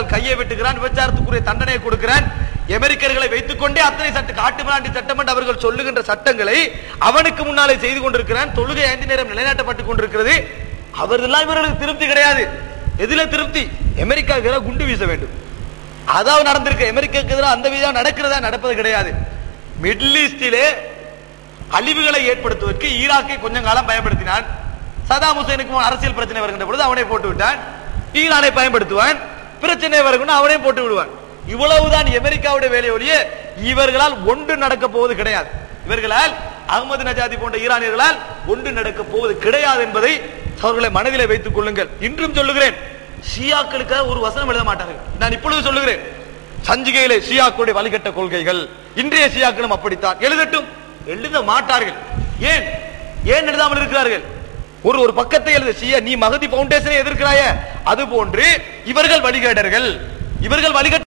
விட்டால் கையை வெட்டுகிறான், விபச்சாரத்துக்குரிய தண்டனையை கொடுக்கிறான். அமெரிக்கர்களை வைத்துக் கொண்டே அத்தனை காட்டு மிராண்டி சட்டம் என்று அவர்கள் சொல்லுகின்ற சட்டங்களை அவனுக்கு முன்னாலே செய்து கொண்டிருக்கிறான். தொழுகை 5 நேரம் நிலைநாட்டப்பட்டுக் கொண்டிருக்கிறது. அவர்களெல்லாம் இவர்களுக்கு திருப்தி கிடையாது. எதில திருப்தி? அமெரிக்காவுக்கு எதிராக குண்டு வீச வேண்டும். அதாவது நடந்திருக்கு. அமெரிக்காவுக்கு எதிராக அந்த விதம் நடக்கிறதா? நடப்பது கிடையாது. மிடில் ஈஸ்டிலே அழிவுகளை ஏற்படுத்துவதற்கு ஈராக்கை கொஞ்சம் காலம் பயன்படுத்தினான். சதாம் ஹுசைனுக்கு அரசியல் பிரச்சனை வருகின்ற பொழுது அவனை போட்டு விட்டான். ஈரானை பயன்படுத்துவான், பிரச்சனை வருகின்ற அவனே போட்டு விடுவான். இவ்வளவுதான் அமெரிக்காவுடைய வேலை ஒழிய இவர்களால் ஒன்று நடக்க போவது கிடையாது. இவர்களால் அகமது நஜாதி போன்ற ஈரானியர்களால் ஒன்று நடக்க போவது கிடையாது என்பதை அவர்களை மனதிலே வைத்துக் கொள்ளுங்கள். இன்றும் சொல்லுகிறேன், ஷியாக்களுக்காக ஒரு வசனம் எழுத மாட்டார்கள். நான் இப்பொழுது சொல்லுகிறேன், சஞ்சிகையிலே ஷியாக்களுடைய வழிகட்ட கொள்கைகள் இன்றைய ஷியாக்களும் அப்படித்தான். எழுதட்டும். எழுத மாட்டார்கள். ஏன் எழுதாமல் இருக்கிறார்கள்? ஒரு பக்கத்தை எழுத. ஷியா, நீ மஹதி பவுண்டேஷனை எதிர்க்கிறாய, அது போன்று இவர்கள் வழிகேடர்கள், இவர்கள் வழிகட்ட